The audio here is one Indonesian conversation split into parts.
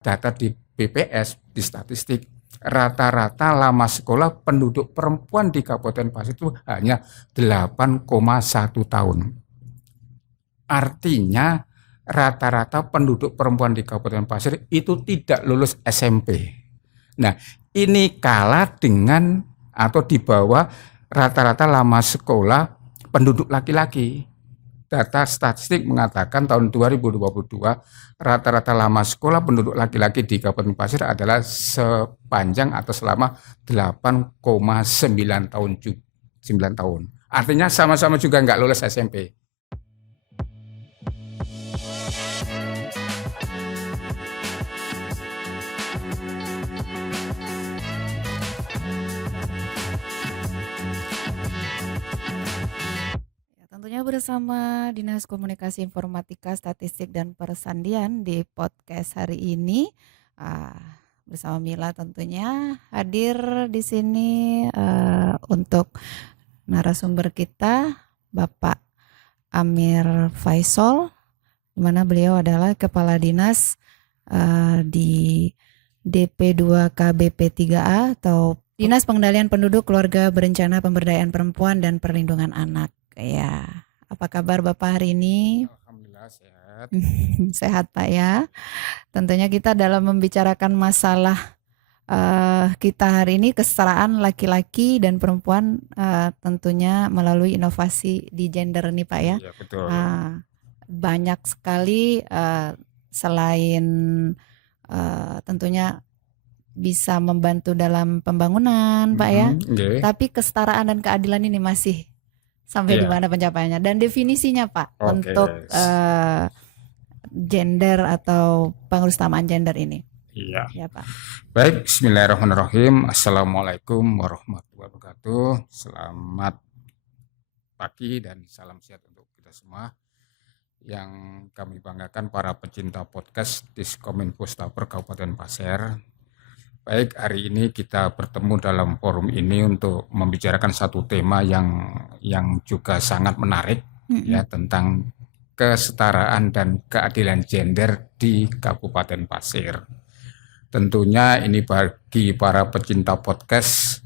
data di BPS, di statistik, rata-rata lama sekolah penduduk perempuan di Kabupaten Pasir itu hanya 8,1 tahun. Artinya rata-rata penduduk perempuan di Kabupaten Pasir itu tidak lulus SMP. Nah, ini kalah dengan atau di bawah rata-rata lama sekolah penduduk laki-laki. Data statistik mengatakan tahun 2022 rata-rata lama sekolah penduduk laki-laki di Kabupaten Pasir adalah sepanjang atau selama 8,9 tahun. 9 tahun. Artinya sama-sama juga nggak lulus SMP. Tentunya bersama Dinas Komunikasi Informatika, Statistik dan Persandian di podcast hari ini bersama Mila tentunya hadir di sini untuk narasumber kita Bapak Amir Faisal, di mana beliau adalah Kepala Dinas di DP2 KBP3A atau Dinas Pengendalian Penduduk, Keluarga Berencana, Pemberdayaan Perempuan dan Perlindungan Anak. Ya, apa kabar Bapak hari ini? Alhamdulillah sehat. Sehat Pak ya. Tentunya kita dalam membicarakan masalah kita hari ini kesetaraan laki-laki dan perempuan tentunya melalui inovasi di gender nih Pak ya. Iya, betul. Banyak sekali selain tentunya bisa membantu dalam pembangunan Pak ya. Okay. Tapi kesetaraan dan keadilan ini masih sampai di mana pencapaiannya dan definisinya Pak untuk gender atau pengutamaan gender ini. Iya. Ya Pak. Baik, bismillahirrahmanirrahim. Assalamualaikum warahmatullahi wabarakatuh. Selamat pagi dan salam sehat untuk kita semua. Yang kami banggakan para pecinta podcast Diskominfo Staper Kabupaten Pasir. Baik, hari ini kita bertemu dalam forum ini untuk membicarakan satu tema yang juga sangat menarik ya, tentang kesetaraan dan keadilan gender di Kabupaten Pasir. Tentunya ini bagi para pecinta podcast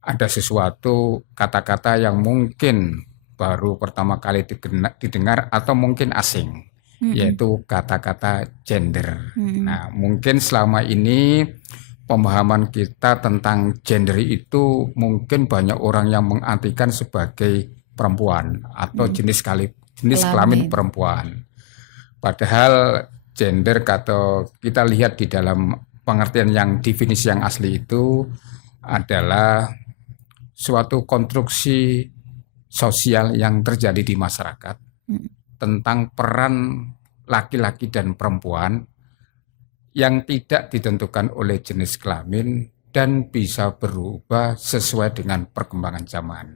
ada sesuatu kata-kata yang mungkin baru pertama kali didengar atau mungkin asing, yaitu kata-kata gender. Nah, mungkin selama ini pemahaman kita tentang gender itu mungkin banyak orang yang mengartikan sebagai perempuan atau jenis kelamin perempuan. Padahal gender atau kita lihat di dalam pengertian yang definisi yang asli itu adalah suatu konstruksi sosial yang terjadi di masyarakat tentang peran laki-laki dan perempuan yang tidak ditentukan oleh jenis kelamin dan bisa berubah sesuai dengan perkembangan zaman.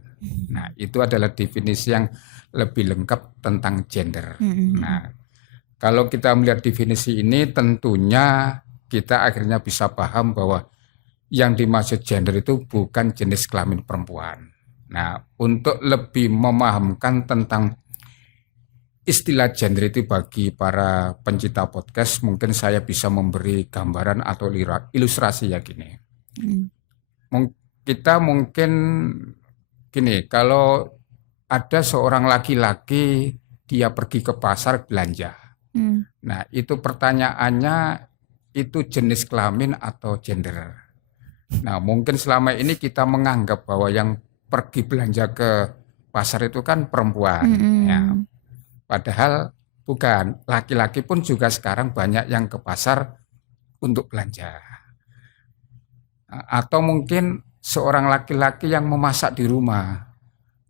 Nah, itu adalah definisi yang lebih lengkap tentang gender. Nah, kalau kita melihat definisi ini tentunya kita akhirnya bisa paham bahwa yang dimaksud gender itu bukan jenis kelamin perempuan. Nah, untuk lebih memahamkan tentang istilah gender itu bagi para pencinta podcast, mungkin saya bisa memberi gambaran atau ilustrasi ya gini. Kita mungkin gini, kalau ada seorang laki-laki dia pergi ke pasar belanja. Nah, itu pertanyaannya itu jenis kelamin atau gender. Nah, mungkin selama ini kita menganggap bahwa yang pergi belanja ke pasar itu kan perempuan. Ya. Padahal bukan, laki-laki pun juga sekarang banyak yang ke pasar untuk belanja. Atau mungkin seorang laki-laki yang memasak di rumah.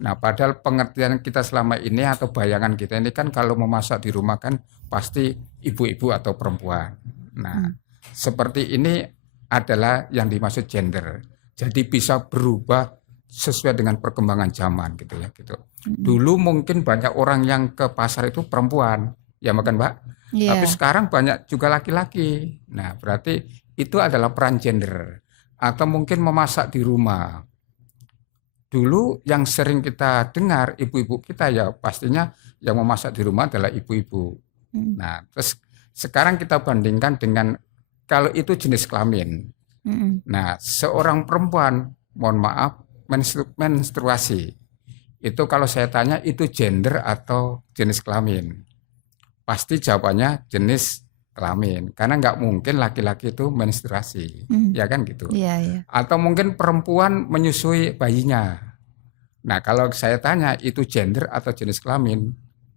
Nah, padahal pengertian kita selama ini atau bayangan kita ini kan kalau memasak di rumah kan pasti ibu-ibu atau perempuan. Nah, seperti ini adalah yang dimaksud gender. Jadi bisa berubah sesuai dengan perkembangan zaman gitu ya gitu. Dulu mungkin banyak orang yang ke pasar itu perempuan, ya makan Mbak. Yeah. Tapi sekarang banyak juga laki-laki. Nah, berarti itu adalah peran gender. Atau mungkin memasak di rumah. Dulu yang sering kita dengar ibu-ibu kita ya pastinya yang memasak di rumah adalah ibu-ibu. Nah, terus sekarang kita bandingkan dengan kalau itu jenis kelamin. Nah, seorang perempuan, mohon maaf, menstruasi. Itu kalau saya tanya itu gender atau jenis kelamin? Pasti jawabannya jenis kelamin. Karena nggak mungkin laki-laki itu menstruasi. Ya kan gitu. Iya. Atau mungkin perempuan menyusui bayinya. Nah, kalau saya tanya itu gender atau jenis kelamin,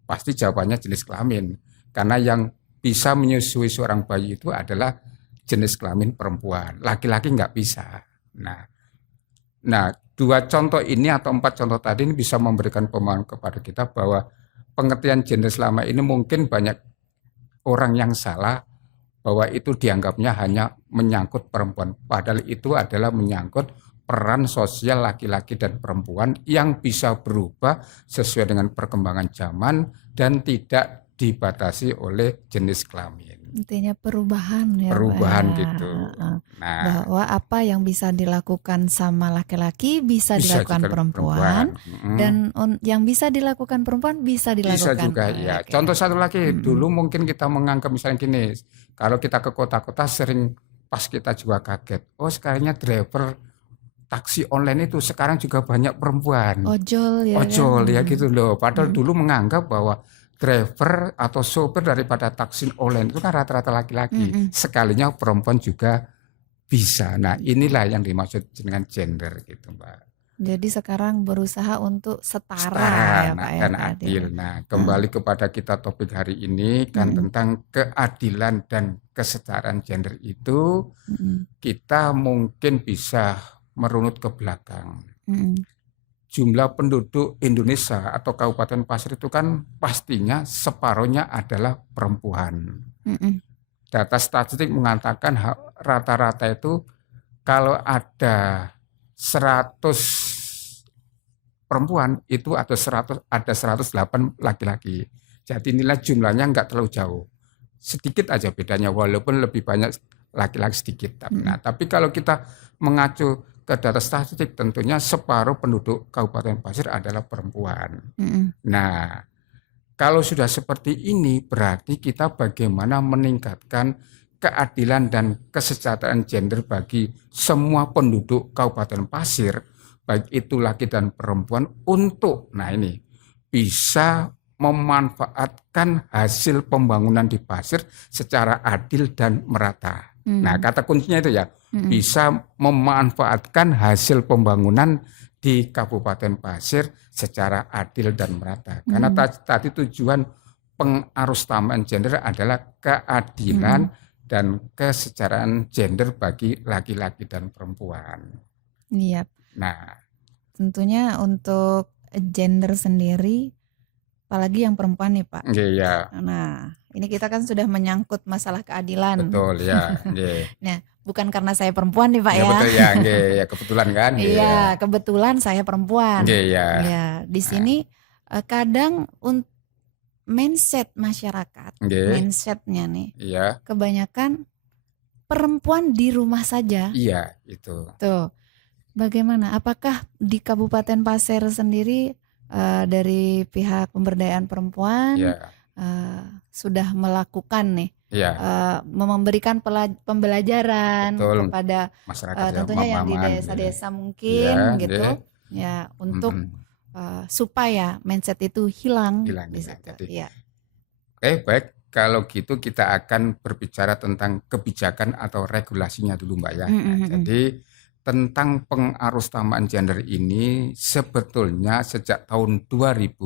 pasti jawabannya jenis kelamin. Karena yang bisa menyusui seorang bayi itu adalah jenis kelamin perempuan. Laki-laki nggak bisa. Nah, 2 contoh ini atau 4 contoh tadi ini bisa memberikan pemahaman kepada kita bahwa pengertian gender selama ini mungkin banyak orang yang salah bahwa itu dianggapnya hanya menyangkut perempuan. Padahal itu adalah menyangkut peran sosial laki-laki dan perempuan yang bisa berubah sesuai dengan perkembangan zaman dan tidak dibatasi oleh jenis kelamin. Intinya perubahan ya, Pak, Perubahan ya. gitu. Nah, Bahwa apa yang bisa dilakukan sama laki-laki bisa dilakukan juga perempuan, dan yang bisa dilakukan perempuan bisa bisa dilakukan juga ya. laki-laki. Contoh satu lagi, dulu mungkin kita menganggap misalnya gini, kalau kita ke kota-kota sering pas kita juga kaget, oh sekarangnya driver taksi online itu sekarang juga banyak perempuan. Ojol ya Ojol kan? ya gitu loh. Padahal dulu menganggap bahwa driver atau sopir daripada taksi online itu kan rata-rata laki-laki. Sekalinya perempuan juga bisa. Nah, inilah yang dimaksud dengan gender gitu, Mbak. Jadi sekarang berusaha untuk setara ya, Pak, ya, dan adil. Nah, kembali kepada kita topik hari ini kan tentang keadilan dan kesetaraan gender itu, kita mungkin bisa merunut ke belakang. Jumlah penduduk Indonesia atau Kabupaten Pasir itu kan pastinya separuhnya adalah perempuan. Data statistik mengatakan rata-rata itu kalau ada 100 perempuan itu ada 108 laki-laki. Jadi nilai jumlahnya nggak terlalu jauh. Sedikit aja bedanya walaupun lebih banyak laki-laki sedikit. Nah, tapi kalau kita mengacu ke data statistik tentunya separuh penduduk Kabupaten Pasir adalah perempuan. Nah, kalau sudah seperti ini berarti kita bagaimana meningkatkan keadilan dan kesejahteraan gender bagi semua penduduk Kabupaten Pasir, baik itu laki dan perempuan untuk bisa memanfaatkan hasil pembangunan di Pasir secara adil dan merata. Nah, kata kuncinya itu ya, bisa memanfaatkan hasil pembangunan di Kabupaten Pasir secara adil dan merata. Karena tadi tujuan pengarusutamaan gender adalah keadilan dan kesejahteraan gender bagi laki-laki dan perempuan. Iya. Nah, tentunya untuk gender sendiri, apalagi yang perempuan nih, Pak. Iya. Nah, ini kita kan sudah menyangkut masalah keadilan. Betul ya. Nah, bukan karena saya perempuan nih, Pak, ya. Betul ya, kebetulan kan. Iya, kebetulan saya perempuan. Iya. Di sini kadang mindset masyarakat, mindsetnya nih, kebanyakan perempuan di rumah saja. Iya, itu. Tuh, bagaimana? Apakah di Kabupaten Pasir sendiri dari pihak pemberdayaan perempuan sudah melakukan nih, memberikan pembelajaran kepada masyarakat, tentunya yang di desa-desa mungkin gitu, ya untuk supaya mindset itu hilang. Jadi, baik. Kalau gitu kita akan berbicara tentang kebijakan atau regulasinya dulu, Mbak ya. Jadi tentang pengarusutamaan gender ini sebetulnya sejak tahun 2000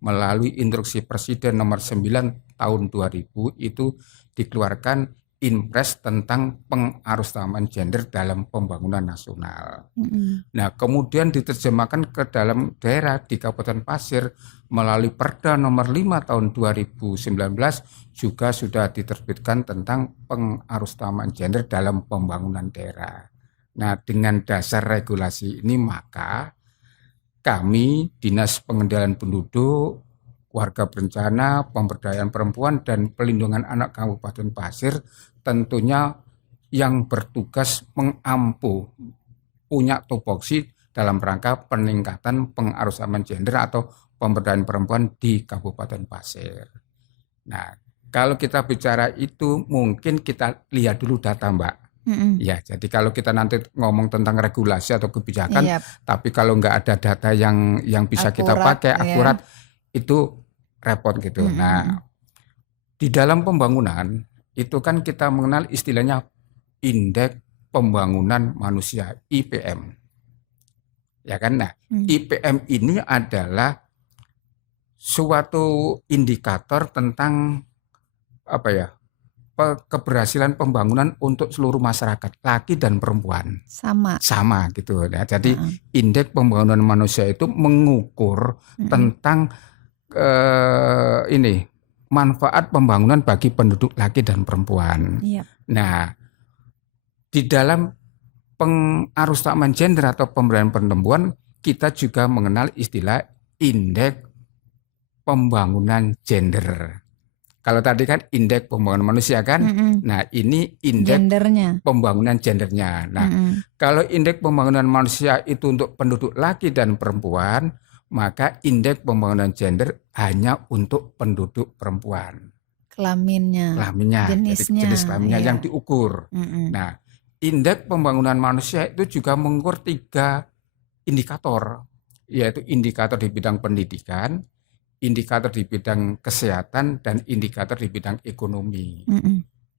melalui instruksi Presiden nomor 9 tahun 2000 itu dikeluarkan Impres tentang pengarusutamaan gender dalam pembangunan nasional. Nah, kemudian diterjemahkan ke dalam daerah di Kabupaten Pasir melalui Perda nomor 5 tahun 2019 juga sudah diterbitkan tentang pengarusutamaan gender dalam pembangunan daerah. Nah, dengan dasar regulasi ini maka kami Dinas Pengendalian Penduduk, Warga Berencana, Pemberdayaan Perempuan dan Pelindungan Anak Kabupaten Pasir tentunya yang bertugas mengampu punya tupoksi dalam rangka peningkatan pengarusutamaan gender atau pemberdayaan perempuan di Kabupaten Pasir. Nah, Kalau kita bicara itu mungkin kita lihat dulu data, Mbak. Ya, jadi kalau kita nanti ngomong tentang regulasi atau kebijakan, Iya, tapi kalau nggak ada data yang bisa kita akurat pakai ya. akurat, itu repot gitu. Nah, di dalam pembangunan itu kan kita mengenal istilahnya Indeks Pembangunan Manusia (IPM). Ya kan? Nah, IPM ini adalah suatu indikator tentang apa ya? Keberhasilan pembangunan untuk seluruh masyarakat, laki dan perempuan. Sama gitu ya. Jadi Indeks Pembangunan Manusia itu mengukur tentang ini manfaat pembangunan bagi penduduk laki dan perempuan. Nah, di dalam pengarusutamaan gender atau pemberdayaan perempuan, kita juga mengenal istilah Indeks Pembangunan Gender. Kalau tadi kan Indeks Pembangunan Manusia kan, nah ini Indeks Pembangunan Gendernya. Nah, kalau Indeks Pembangunan Manusia itu untuk penduduk laki dan perempuan, maka Indeks Pembangunan Gender hanya untuk penduduk perempuan. Kelaminnya, jenisnya, jenis kelaminnya yang diukur. Nah, Indeks Pembangunan Manusia itu juga mengukur 3 indikator, yaitu indikator di bidang pendidikan, indikator di bidang kesehatan, dan indikator di bidang ekonomi.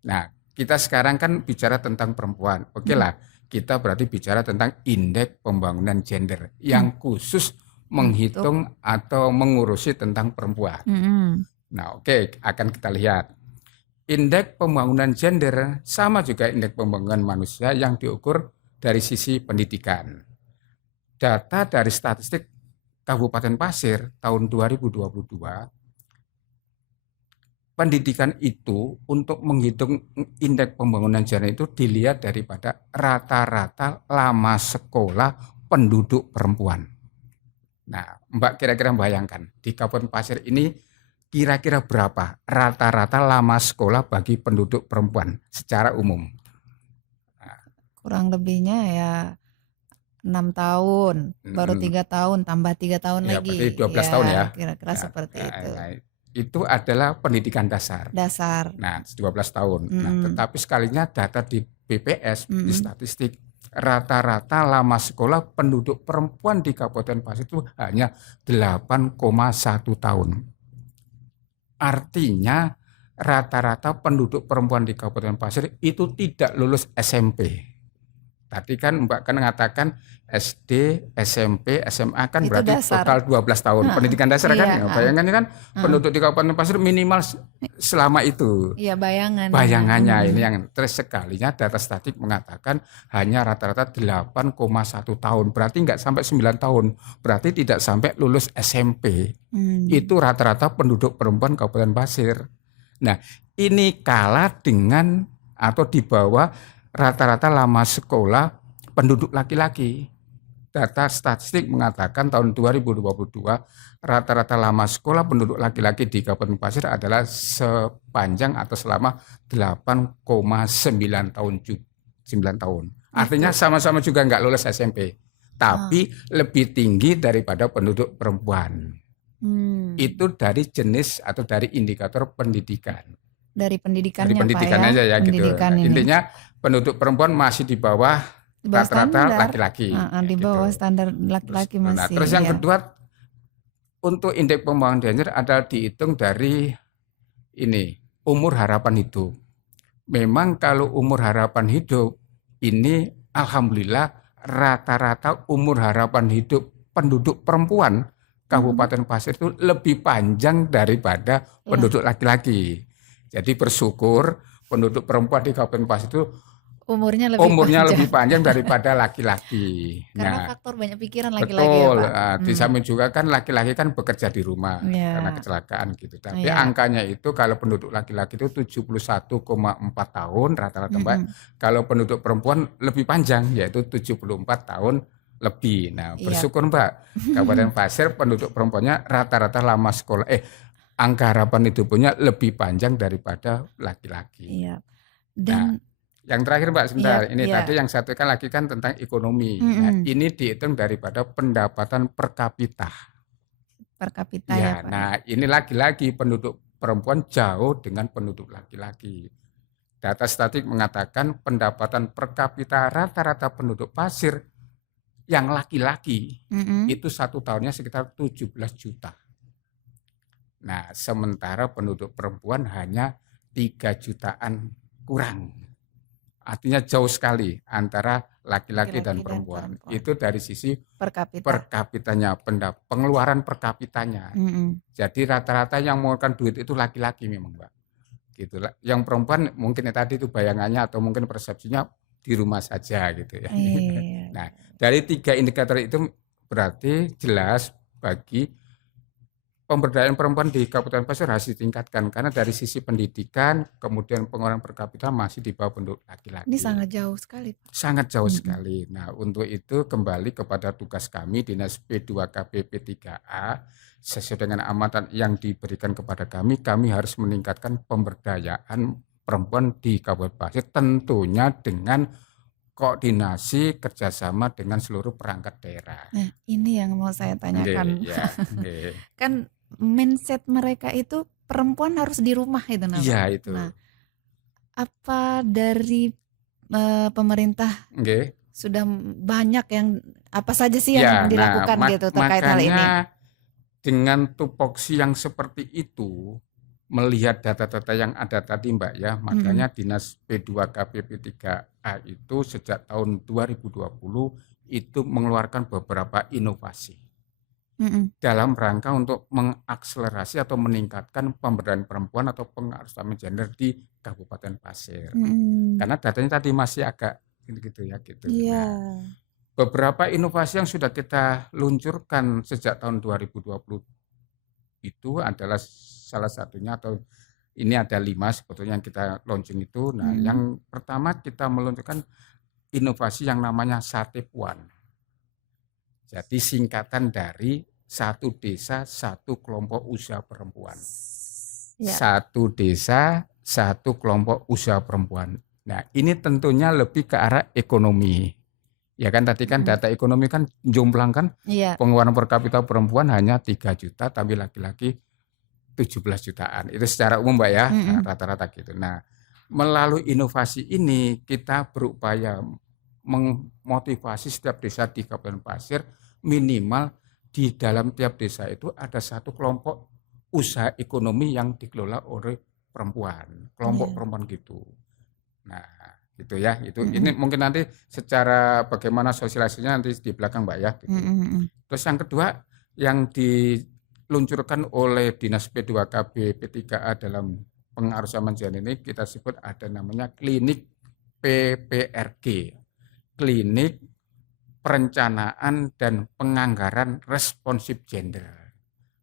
Nah, kita sekarang kan bicara tentang perempuan. Oke lah, kita berarti bicara tentang Indeks Pembangunan Gender yang khusus menghitung atau mengurusi tentang perempuan. Nah, oke, akan kita lihat. Indeks Pembangunan Gender sama juga Indeks Pembangunan Manusia yang diukur dari sisi pendidikan. Data dari statistik Kabupaten Pasir tahun 2022, pendidikan itu untuk menghitung Indeks Pembangunan Gender itu dilihat daripada rata-rata lama sekolah penduduk perempuan. Nah, Mbak kira-kira bayangkan di Kabupaten Pasir ini kira-kira berapa rata-rata lama sekolah bagi penduduk perempuan secara umum? Kurang lebihnya ya 6 tahun, baru 3 tahun, tambah 3 tahun ya, lagi. Berarti 12 tahun ya. Kira-kira seperti itu. Itu adalah pendidikan dasar. Nah, 12 tahun. Nah, tetapi sekalinya data di BPS, di statistik, rata-rata lama sekolah penduduk perempuan di Kabupaten Pasir itu hanya 8,1 tahun. Artinya rata-rata penduduk perempuan di Kabupaten Pasir itu tidak lulus SMP. Tadi kan Mbak kan mengatakan SD, SMP, SMA kan itu berarti dasar. Total 12 tahun. Pendidikan dasar kan, ya, bayangannya kan penduduk di Kabupaten Pasir minimal selama itu. Iya, bayangannya ini yang terus sekalinya data statistik mengatakan hanya rata-rata 8,1 tahun. Berarti nggak sampai 9 tahun. Berarti tidak sampai lulus SMP. Itu rata-rata penduduk perempuan Kabupaten Pasir. Nah, ini kalah dengan atau di bawah rata-rata lama sekolah penduduk laki-laki. Data statistik mengatakan tahun 2022 rata-rata lama sekolah penduduk laki-laki di Kabupaten Pasir adalah sepanjang atau selama 8,9 tahun. 9 tahun. Artinya sama-sama juga nggak lulus SMP. Tapi lebih tinggi daripada penduduk perempuan. Itu dari jenis atau dari indikator pendidikan. Dari pendidikannya, dari pendidikan aja ya gitu. Intinya penduduk perempuan masih di bawah rata-rata laki-laki. Di bawah standar laki-laki masih. Nah, terus yang kedua untuk Indeks Pembangunan Gender adalah dihitung dari ini umur harapan hidup. Memang kalau umur harapan hidup ini alhamdulillah rata-rata umur harapan hidup penduduk perempuan Kabupaten Pasir itu lebih panjang daripada penduduk laki-laki. Jadi bersyukur penduduk perempuan di Kabupaten Pasir itu umurnya lebih panjang daripada laki-laki. Karena faktor banyak pikiran laki-laki. Betul. Ya, Pak? Di samping juga kan laki-laki kan bekerja di rumah karena kecelakaan gitu. Tapi angkanya itu kalau penduduk laki-laki itu 71,4 tahun rata-rata Mbak. Kalau penduduk perempuan lebih panjang yaitu 74 tahun lebih. Nah, bersyukur Mbak. Kabupaten Pasir penduduk perempuannya rata-rata lama sekolah angka harapan hidupnya lebih panjang daripada laki-laki. Iya. Dan yang terakhir Mbak sebentar, ini tadi yang satu kan lagi kan tentang ekonomi. Nah, ini dihitung daripada pendapatan per kapita. Per kapita ya Pak. Nah, ini lagi-lagi penduduk perempuan jauh dengan penduduk laki-laki. Data statistik mengatakan pendapatan per kapita rata-rata penduduk Pasir yang laki-laki itu 1 tahunnya sekitar 17 juta. Nah, sementara penduduk perempuan hanya 3 jutaan kurang. Artinya jauh sekali antara laki-laki dan perempuan. Itu dari sisi per kapitanya, pengeluaran per kapitanya. Jadi rata-rata yang mengeluarkan duit itu laki-laki memang, Mbak. Gitu. Yang perempuan mungkin tadi itu bayangannya atau mungkin persepsinya di rumah saja gitu ya. Nah, dari 3 indikator itu berarti jelas bagi pemberdayaan perempuan di Kabupaten Pasir harus ditingkatkan karena dari sisi pendidikan, kemudian pengeluaran per kapita masih di bawah penduduk laki-laki. Ini sangat jauh sekali. Sangat jauh sekali. Nah, untuk itu kembali kepada tugas kami Dinas P2KB P3A sesuai dengan amanat yang diberikan kepada kami harus meningkatkan pemberdayaan perempuan di Kabupaten Pasir tentunya dengan koordinasi kerjasama dengan seluruh perangkat daerah. Nah, ini yang mau saya tanyakan. Kan mindset mereka itu perempuan harus di rumah itu namanya. Iya itu. Nah, apa dari pemerintah sudah banyak yang apa saja sih yang dilakukan gitu terkait hal ini? Dengan tupoksi yang seperti itu, melihat data-data yang ada tadi Mbak ya, makanya Dinas P2KB P3A itu sejak tahun 2020 itu mengeluarkan beberapa inovasi dalam rangka untuk mengakselerasi atau meningkatkan pemberdayaan perempuan atau pengharusan gender di Kabupaten Pasir. Karena datanya tadi masih agak gitu ya gitu. Nah, beberapa inovasi yang sudah kita luncurkan sejak tahun 2020 itu adalah salah satunya atau ini ada 5 sebetulnya yang kita launching itu. Nah, yang pertama kita meluncurkan inovasi yang namanya Satepuan. Jadi singkatan dari satu desa, satu kelompok usaha perempuan. Satu desa, satu kelompok usaha perempuan. Nah, ini tentunya lebih ke arah ekonomi. Ya kan tadi kan data ekonomi kan jomplang kan pengeluaran per kapita perempuan hanya 3 juta tapi laki-laki 17 jutaan. Itu secara umum Mbak ya, rata-rata gitu. Nah, melalui inovasi ini kita berupaya memotivasi setiap desa di Kabupaten Pasir minimal di dalam tiap desa itu ada satu kelompok usaha ekonomi yang dikelola oleh perempuan, kelompok perempuan gitu. Nah, gitu ya. Itu ini mungkin nanti secara bagaimana sosialisasinya nanti di belakang Mbak ya. Gitu. Terus yang kedua yang diluncurkan oleh Dinas P2KB P3A dalam pengarusan gender ini kita sebut ada namanya klinik PPRG, klinik perencanaan dan penganggaran responsif gender.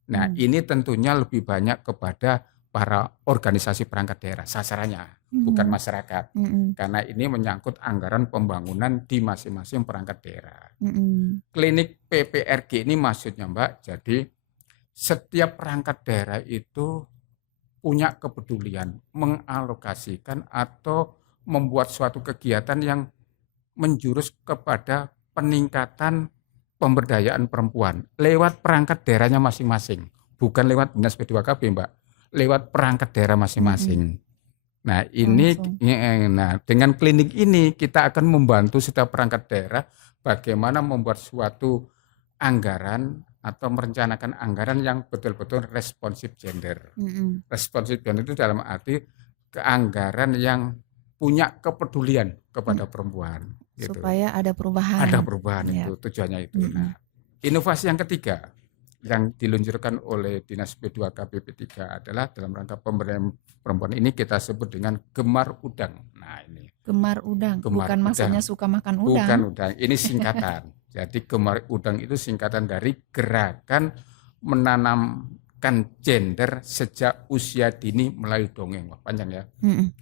Nah, ini tentunya lebih banyak kepada para organisasi perangkat daerah sasarannya, bukan masyarakat. Karena ini menyangkut anggaran pembangunan di masing-masing perangkat daerah. Klinik PPRG ini maksudnya Mbak, jadi setiap perangkat daerah itu punya kepedulian mengalokasikan atau membuat suatu kegiatan yang menjurus kepada peningkatan pemberdayaan perempuan lewat perangkat daerahnya masing-masing, bukan lewat Dinas P2KB Mbak, lewat perangkat daerah masing-masing. Nah, ini dengan klinik ini kita akan membantu setiap perangkat daerah bagaimana membuat suatu anggaran atau merencanakan anggaran yang betul-betul responsif gender. Responsif gender itu dalam arti keanggaran yang punya kepedulian kepada perempuan. Gitu. Supaya ada perubahan. Ada perubahan itu tujuannya itu. Nah, inovasi yang ketiga yang diluncurkan oleh Dinas P2KB P3 adalah dalam rangka pemberdayaan perempuan ini kita sebut dengan Gemar Udang. Nah, ini. Gemar Udang, bukan maksudnya suka makan udang. Bukan udang, ini singkatan. Jadi Gemar Udang itu singkatan dari Gerakan Menanamkan Gender Sejak Usia Dini Melalui Dongeng. Wah, panjang ya.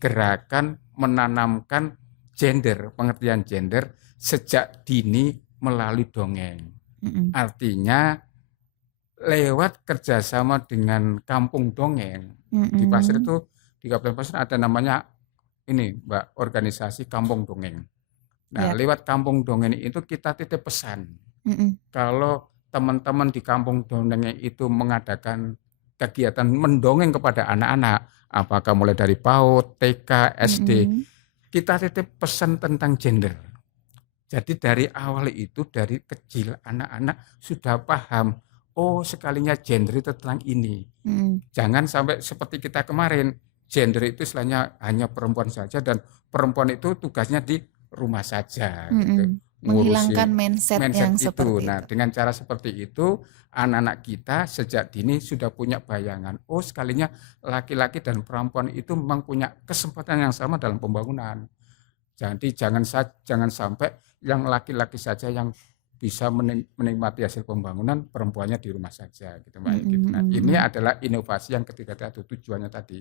Gerakan Menanamkan Gender, pengertian gender sejak dini melalui dongeng. Artinya lewat kerjasama dengan kampung dongeng. Di Pasir itu, di Kabupaten Pasir ada namanya ini Mbak, organisasi kampung dongeng. Nah, lewat kampung dongeng itu kita titip pesan. Kalau teman-teman di kampung dongeng itu mengadakan kegiatan mendongeng kepada anak-anak, apakah mulai dari PAUD, TK, SD, kita titip pesan tentang gender. Jadi dari awal itu, dari kecil anak-anak sudah paham, oh sekalinya gender itu tentang ini. Jangan sampai seperti kita kemarin, gender itu istilahnya hanya perempuan saja dan perempuan itu tugasnya di rumah saja. Gitu. Menghilangkan mindset yang itu. seperti Nah, itu. dengan cara seperti itu, anak-anak kita sejak dini sudah punya bayangan, oh sekalinya laki-laki dan perempuan itu memang punya kesempatan yang sama dalam pembangunan. Jadi jangan sampai yang laki-laki saja yang bisa menikmati hasil pembangunan, perempuannya di rumah saja, gitu Mbak. Gitu. Nah, ini adalah inovasi yang ketiga tadi, tujuannya tadi,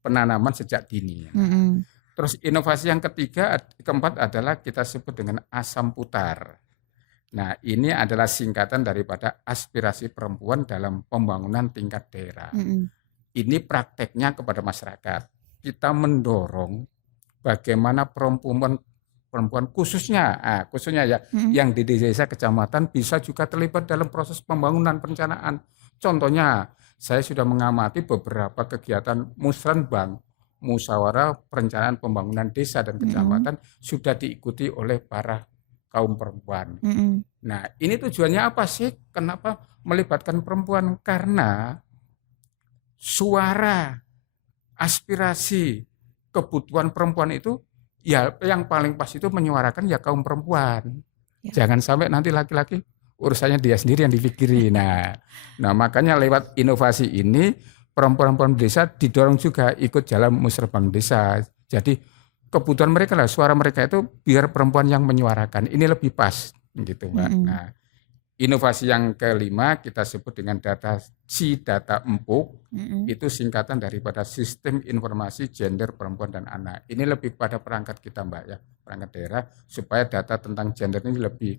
penanaman sejak dini. Nah, terus inovasi yang keempat adalah kita sebut dengan asam putar. Nah, ini adalah singkatan daripada aspirasi perempuan dalam pembangunan tingkat daerah. Ini prakteknya kepada masyarakat. Kita mendorong bagaimana perempuan khususnya ya yang di desa kecamatan bisa juga terlibat dalam proses pembangunan perencanaan. Contohnya, saya sudah mengamati beberapa kegiatan musrenbang, musyawarah perencanaan pembangunan desa dan kecamatan sudah diikuti oleh para kaum perempuan. Nah, ini tujuannya apa sih? Kenapa melibatkan perempuan? Karena suara, aspirasi, kebutuhan perempuan itu ya yang paling pas itu menyuarakan ya kaum perempuan. Ya. Jangan sampai nanti laki-laki urusannya dia sendiri yang dipikiri. Nah makanya lewat inovasi ini perempuan-perempuan desa didorong juga ikut jalan musrebang desa. Jadi kebutuhan mereka lah, suara mereka itu biar perempuan yang menyuarakan. Ini lebih pas gitu, Mbak. Nah, inovasi yang kelima kita sebut dengan data empuk, itu singkatan daripada sistem informasi gender perempuan dan anak. Ini lebih pada perangkat kita Mbak ya, perangkat daerah, supaya data tentang gender ini lebih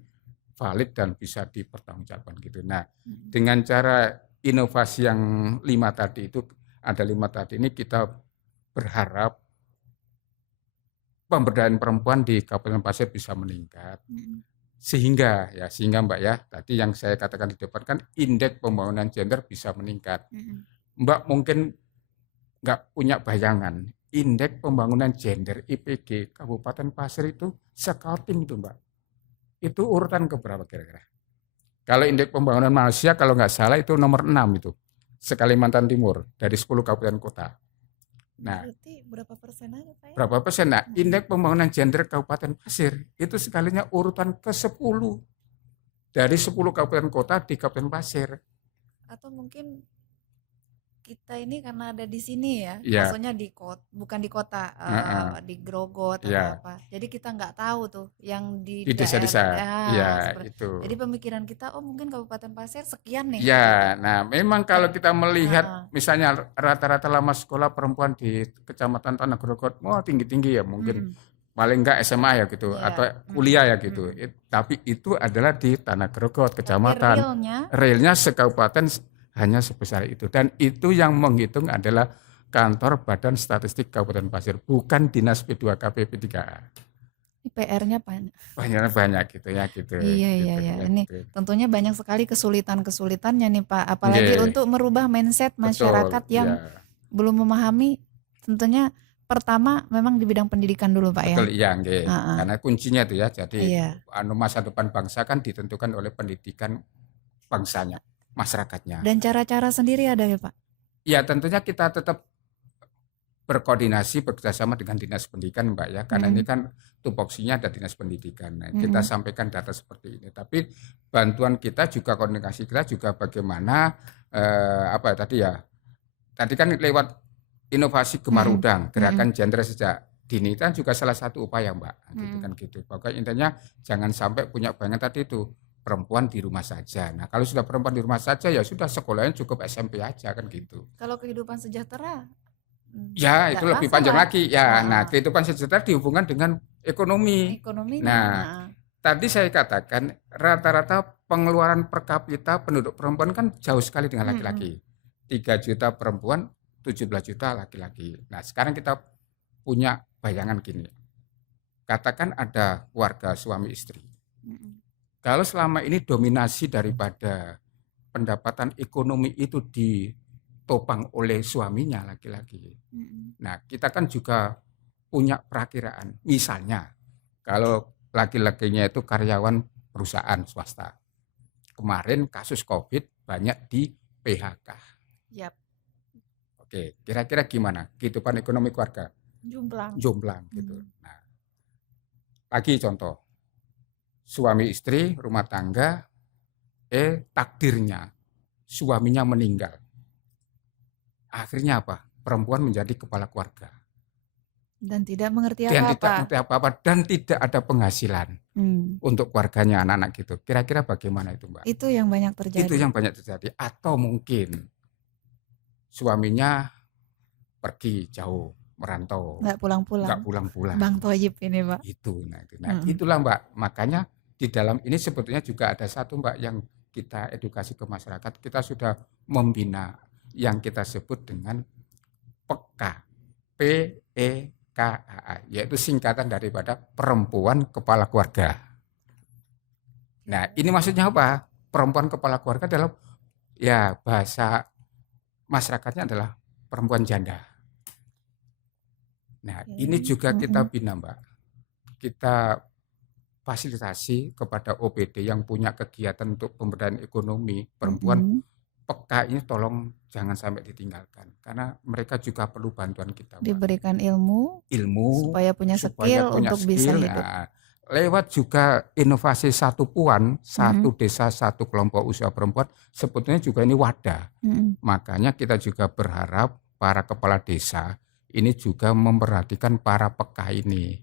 valid dan bisa dipertanggungjawabkan gitu. Nah, dengan cara inovasi yang ada lima tadi ini kita berharap pemberdayaan perempuan di Kabupaten Pasir bisa meningkat. Sehingga Mbak ya, tadi yang saya katakan di depan kan indeks pembangunan gender bisa meningkat. Mbak mungkin nggak punya bayangan, indeks pembangunan gender IPG Kabupaten Pasir itu scouting itu Mbak. Itu urutan keberapa kira-kira? Kalau indeks pembangunan manusia kalau nggak salah itu nomor 6 itu, se-Kalimantan Timur dari 10 kabupaten kota. Nah, berarti berapa persen aja Pak ya? Berapa persen? Nah, indeks pembangunan gender Kabupaten Pasir itu sekalinya urutan ke-10 dari 10 kabupaten kota di Kabupaten Pasir. Atau mungkin kita ini karena ada di sini ya, maksudnya bukan di kota, di Grogot atau apa. Jadi kita nggak tahu tuh yang di desa-desa. Itu. Jadi pemikiran kita, oh mungkin Kabupaten Pasir sekian nih. Ya, gitu. Nah memang kalau kita melihat misalnya rata-rata lama sekolah perempuan di Kecamatan Tanah Grogot, tinggi-tinggi ya mungkin. Paling enggak SMA ya gitu, atau kuliah ya gitu. Tapi itu adalah di Tanah Grogot, Kecamatan. Realnya sekabupaten hanya sebesar itu, dan itu yang menghitung adalah kantor Badan Statistik Kabupaten Pasir, bukan Dinas P2K P3A. PR-nya banyak gitu ya gitu. Iya. Ini tentunya banyak sekali kesulitannya nih Pak, apalagi untuk merubah mindset masyarakat yang belum memahami. Tentunya pertama memang di bidang pendidikan dulu Pak. Betul, ya. Karena kuncinya itu ya, jadi masa depan bangsa kan ditentukan oleh pendidikan bangsanya, masyarakatnya. Dan cara-cara sendiri ada ya Pak? Ya tentunya kita tetap berkoordinasi bekerjasama dengan Dinas Pendidikan Mbak ya, karena ini kan tupoksinya ada Dinas Pendidikan. Nah, kita sampaikan data seperti ini, tapi bantuan kita juga, komunikasi kita juga bagaimana tadi kan lewat inovasi Gemar Udang, gerakan gender sejak dini kan juga salah satu upaya Mbak, gitu kan gitu. Pokoknya intinya jangan sampai punya bayangan tadi itu perempuan di rumah saja. Nah, kalau sudah perempuan di rumah saja ya sudah, sekolahnya cukup SMP aja kan gitu. Kalau kehidupan sejahtera ya itu lebih panjang lagi ya. Nah, kehidupan sejahtera dihubungkan dengan ekonomi. Nah, tadi saya katakan rata-rata pengeluaran per kapita penduduk perempuan kan jauh sekali dengan laki-laki. 3 juta perempuan, 17 juta laki-laki. Nah, sekarang kita punya bayangan gini. Katakan ada keluarga suami istri. Kalau selama ini dominasi daripada pendapatan ekonomi itu ditopang oleh suaminya laki-laki. Nah, kita kan juga punya perakiraan. Misalnya, kalau laki-lakinya itu karyawan perusahaan swasta. Kemarin kasus COVID banyak di PHK. Yap. Oke, kira-kira gimana kehidupan ekonomi keluarga? Jomplang gitu. Nah, lagi contoh, suami istri rumah tangga, takdirnya suaminya meninggal. Akhirnya apa? Perempuan menjadi kepala keluarga. Dan tidak mengerti Dan tidak apa-apa. mengerti apa-apa dan tidak ada penghasilan untuk keluarganya, anak-anak gitu. Kira-kira bagaimana itu, Mbak? Itu yang banyak terjadi. Itu yang banyak terjadi. Atau mungkin suaminya pergi jauh, merantau, Nggak pulang-pulang. nggak pulang-pulang. Bang Toyib ini, Pak. Itu, nah itulah Mbak. Makanya di dalam ini sebetulnya juga ada satu Mbak yang kita edukasi ke masyarakat. Kita sudah membina yang kita sebut dengan PEKA, PEKAA, yaitu singkatan daripada perempuan kepala keluarga. Nah, ini maksudnya apa? Perempuan kepala keluarga adalah, ya bahasa masyarakatnya adalah perempuan janda. Nah, ini juga kita bina Mbak. Kita fasilitasi kepada OPD yang punya kegiatan untuk pemberdayaan ekonomi perempuan. PEKA ini tolong jangan sampai ditinggalkan, karena mereka juga perlu bantuan kita, Mbak. Diberikan ilmu supaya punya skill untuk bisa hidup. Nah, lewat juga inovasi satu puan, satu desa, satu kelompok usaha perempuan, sebetulnya juga ini wadah. Makanya kita juga berharap para kepala desa ini juga memperhatikan para PEKA ini.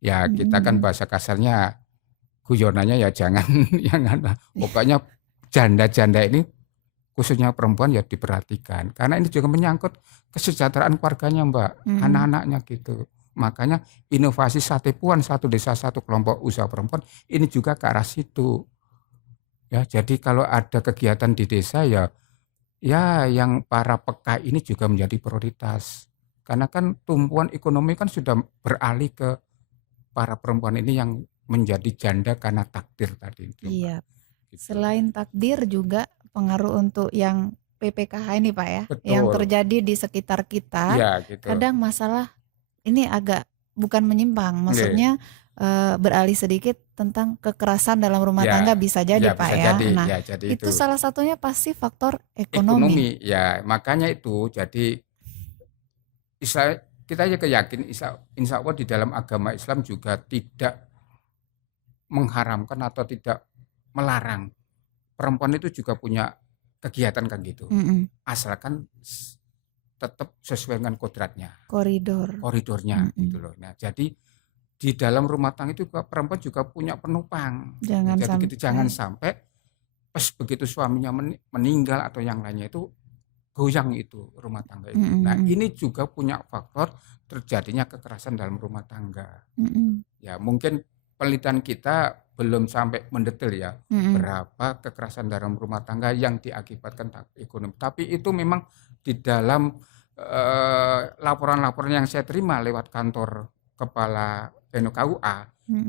Ya, kita kan bahasa kasarnya, guyonannya ya jangan, pokoknya janda-janda ini khususnya perempuan ya diperhatikan, karena ini juga menyangkut kesejahteraan keluarganya Mbak, anak-anaknya gitu. Makanya inovasi sate puan, satu desa satu kelompok usaha perempuan ini juga ke arah situ. Ya, jadi kalau ada kegiatan di desa ya yang para PEKA ini juga menjadi prioritas. Karena kan tumpuan ekonomi kan sudah beralih ke para perempuan ini yang menjadi janda karena takdir tadi itu. Iya. Gitu. Selain takdir juga pengaruh untuk yang PPKH ini Pak ya. Betul. Yang terjadi di sekitar kita. Ya, gitu. Kadang masalah ini agak bukan menyimpang, maksudnya beralih sedikit tentang kekerasan dalam rumah tangga bisa jadi Pak ya. Jadi, nah jadi itu salah satunya pasti faktor ekonomi. Ya, makanya itu jadi kita ya yakin insya Allah di dalam agama Islam juga tidak mengharamkan atau tidak melarang perempuan itu juga punya kegiatan kan gitu. Asalkan tetap sesuai dengan koridornya gitu loh. Nah, jadi di dalam rumah tangga itu perempuan juga punya penopang. Jangan sampai pas begitu suaminya meninggal atau yang lainnya itu goyang itu rumah tangga itu. Nah, ini juga punya faktor terjadinya kekerasan dalam rumah tangga. Ya, mungkin penelitian kita belum sampai mendetail ya berapa kekerasan dalam rumah tangga yang diakibatkan ekonomi. Tapi itu memang di dalam laporan-laporan yang saya terima lewat kantor kepala KUA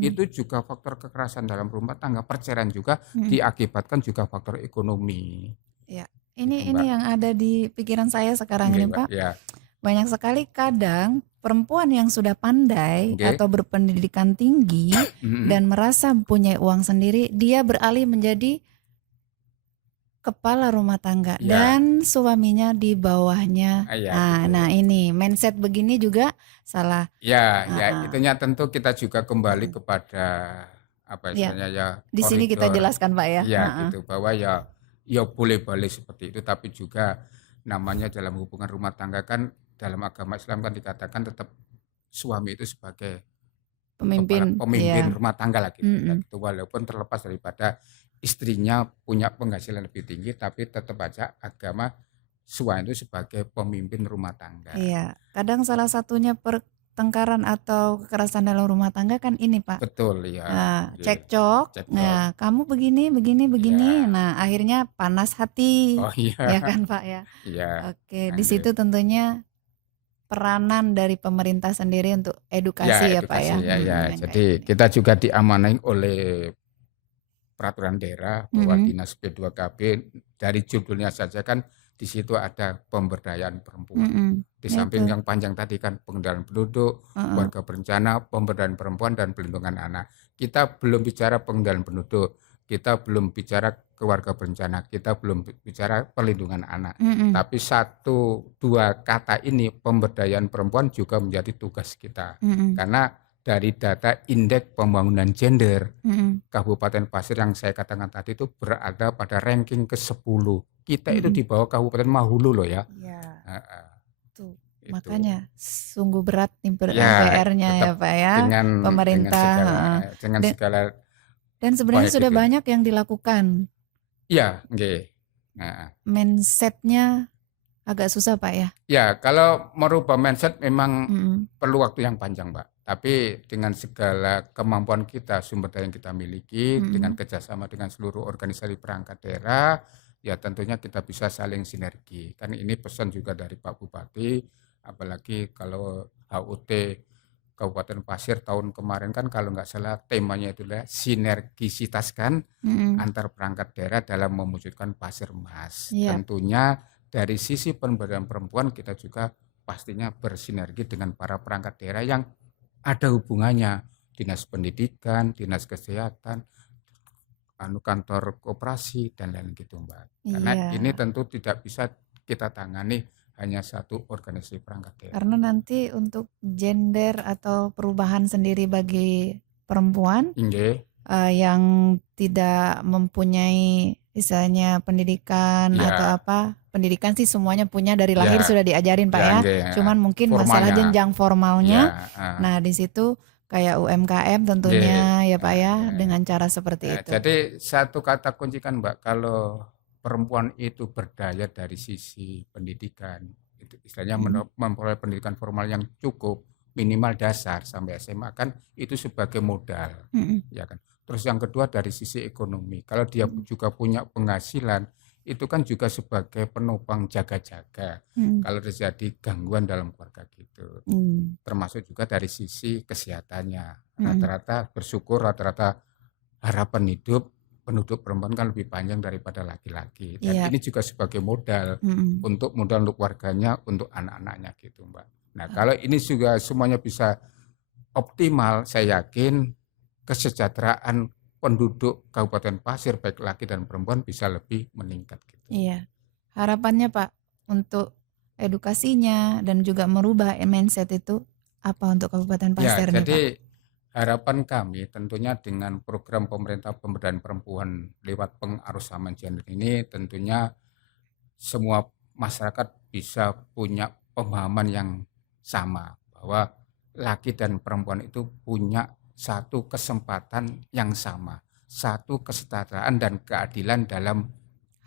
itu juga faktor kekerasan dalam rumah tangga, perceraian juga diakibatkan juga faktor ekonomi. Ya, ini yang ada di pikiran saya sekarang ini Pak. Ya. Banyak sekali kadang perempuan yang sudah pandai atau berpendidikan tinggi dan merasa punya uang sendiri, dia beralih menjadi kepala rumah tangga dan suaminya di bawahnya. Nah ini mindset begini juga salah. Itunya tentu kita juga kembali kepada apa istilahnya ya. Di sini kita jelaskan Pak ya. Gitu bahwa ya boleh balik seperti itu, tapi juga namanya dalam hubungan rumah tangga kan dalam agama Islam kan dikatakan tetap suami itu sebagai pemimpin rumah tangga lah gitu. Gitu, walaupun terlepas daripada istrinya punya penghasilan lebih tinggi, tapi tetap aja agama suami itu sebagai pemimpin rumah tangga. Iya, kadang salah satunya pertengkaran atau kekerasan dalam rumah tangga kan ini Pak. Betul ya. Cekcok. Nah, kamu begini. Ya. Nah, akhirnya panas hati. Ya kan Pak ya. Iya. Oke, di situ tentunya peranan dari pemerintah sendiri untuk edukasi ya Pak ya. Jadi kita juga diamanai oleh peraturan daerah bahwa Dinas P2KB dari judulnya saja kan di situ ada pemberdayaan perempuan. Mm-mm. Di samping Itu. yang panjang tadi kan pengendalian penduduk, Heeh. keluarga berencana, pemberdayaan perempuan dan pelindungan anak. Kita belum bicara pengendalian penduduk, kita belum bicara keluarga berencana, kita belum bicara perlindungan anak. Mm-mm. Tapi 1-2 kata ini pemberdayaan perempuan juga menjadi tugas kita. Mm-mm. Karena dari data indeks pembangunan gender, Mm-mm. Kabupaten Pasir yang saya katakan tadi itu berada pada ranking ke-10. Kita itu Mm-mm. di bawah Kabupaten Mahulu loh ya. Ya, Heeh, tuh. itu. Makanya sungguh berat nih Ya, PR-nya ya tetap Pak ya, dengan pemerintah. dengan Dan, segala dan sebenarnya baik sudah itu. banyak yang dilakukan. Iya, nggih. Nah, Mindset-nya agak susah Pak ya. ya kalau merubah mindset memang Mm-mm. perlu waktu yang panjang, Mbak. Tapi dengan segala kemampuan kita, sumber daya yang kita miliki, dengan kerjasama dengan seluruh organisasi perangkat daerah, ya tentunya kita bisa saling sinergi. Kan ini pesan juga dari Pak Bupati, apalagi kalau HUT Kabupaten Pasir tahun kemarin kan kalau nggak salah temanya itu adalah sinergisitas kan Mm-mm. antar perangkat daerah dalam mewujudkan Pasir Emas. Iya. Tentunya dari sisi pemberdayaan perempuan kita juga pastinya bersinergi dengan para perangkat daerah yang ada hubungannya, dinas pendidikan, dinas kesehatan, kantor koperasi dan lain gitu Mbak. Karena Iya. ini tentu tidak bisa kita tangani hanya satu organisasi perangkat daerah. Karena nanti untuk gender atau perubahan sendiri bagi perempuan Inge, yang tidak mempunyai misalnya pendidikan ya, atau apa, pendidikan sih semuanya punya dari lahir ya, sudah diajarin Pak ya, ya. Inge, Cuman mungkin masalah formalnya, jenjang formalnya. ya, Nah, di situ kayak UMKM tentunya ya Pak ya, dengan cara seperti itu. Jadi satu kata kunci kan Mbak, kalau perempuan itu berdaya dari sisi pendidikan, itu istilahnya memperoleh pendidikan formal yang cukup, minimal dasar sampai SMA kan itu sebagai modal, ya kan. Terus yang kedua dari sisi ekonomi, kalau dia juga punya penghasilan, itu kan juga sebagai penopang jaga-jaga kalau terjadi gangguan dalam keluarga gitu. Termasuk juga dari sisi kesehatannya. Rata-rata bersyukur rata-rata harapan hidup penduduk perempuan kan lebih panjang daripada laki-laki. Dan ini juga sebagai modal untuk keluarganya, untuk anak-anaknya gitu Mbak. Nah kalau ini juga semuanya bisa optimal, saya yakin kesejahteraan penduduk Kabupaten Pasir baik laki dan perempuan bisa lebih meningkat gitu. Iya. Harapannya Pak untuk edukasinya dan juga merubah mindset itu apa untuk Kabupaten Pasir nih Pak? Jadi harapan kami tentunya dengan program pemerintah pemberdayaan perempuan lewat pengarusaman gender ini tentunya semua masyarakat bisa punya pemahaman yang sama bahwa laki dan perempuan itu punya satu kesempatan yang sama, satu kesetaraan dan keadilan dalam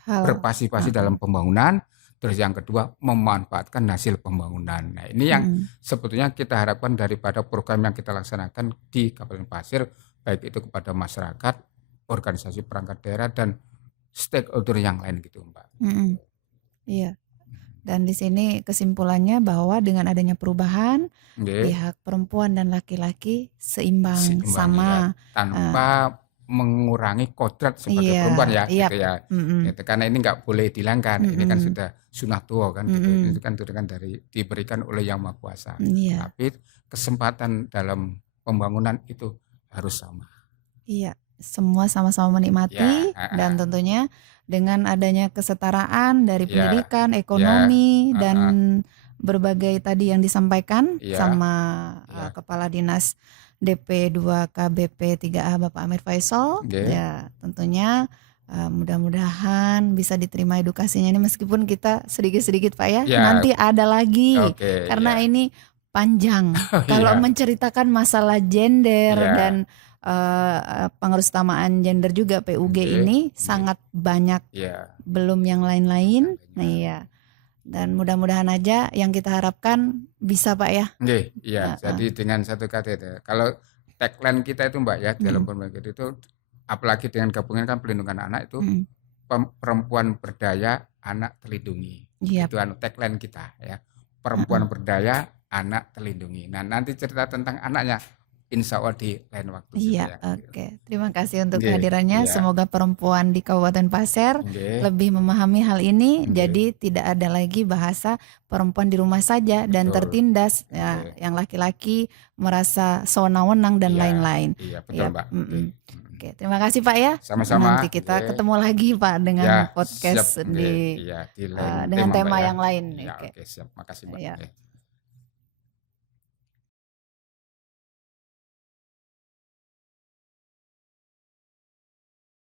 berpartisipasi dalam pembangunan. Terus yang kedua memanfaatkan hasil pembangunan. Nah ini yang sebetulnya kita harapkan daripada program yang kita laksanakan di Kabupaten Pasir, baik itu kepada masyarakat, organisasi perangkat daerah dan stakeholder yang lain gitu Mbak. Iya. Dan di sini kesimpulannya bahwa dengan adanya perubahan pihak perempuan dan laki-laki seimbang sama ya, tanpa mengurangi kodrat sebagai perempuan ya, gitu ya. Gitu, karena ini nggak boleh dihilangkan. Ini kan sudah sunah tua kan, gitu. Itu kan diberikan oleh Yang Maha Kuasa. Tapi kesempatan dalam pembangunan itu harus sama. Iya, semua sama-sama menikmati dan tentunya dengan adanya kesetaraan dari pendidikan, ekonomi dan berbagai tadi yang disampaikan sama Kepala Dinas DP 2 KBP 3A Bapak Amir Faisal, ya tentunya mudah-mudahan bisa diterima edukasinya ini meskipun kita sedikit-sedikit Pak ya, nanti ada lagi karena ini panjang. Kalau menceritakan masalah gender dan pengutamaaan gender juga PUG ini sangat banyak, belum yang lain-lain. Nah iya, dan mudah-mudahan aja yang kita harapkan bisa Pak ya. Iya, jadi dengan satu kata itu, kalau tagline kita itu Mbak ya dalam pembangunan itu, apalagi dengan gabungan kan pelindungan anak itu perempuan berdaya, anak terlindungi. Itu tagline kita ya, perempuan berdaya, anak terlindungi. Nah nanti cerita tentang anaknya, insya Allah di lain waktu gitu Iya, ya. oke. Terima kasih untuk Nggih, kehadirannya. iya. Semoga perempuan di Kabupaten Pasir Nggih, lebih memahami hal ini, nggih, jadi tidak ada lagi bahasa perempuan di rumah saja dan betul. tertindas, ya, Nggih, yang laki-laki merasa sewenang-wenang dan iya, lain-lain. iya betul Ya, Mbak. Nggih, Oke, terima kasih Pak ya. sama-sama. Nanti kita Nggih, ketemu lagi Pak dengan ya siap. podcast Nggih, iya di lain dengan tema Mbak tema ya. yang lain. Iya, Oke, oke siap. Makasih Mbak. ya. Nggih.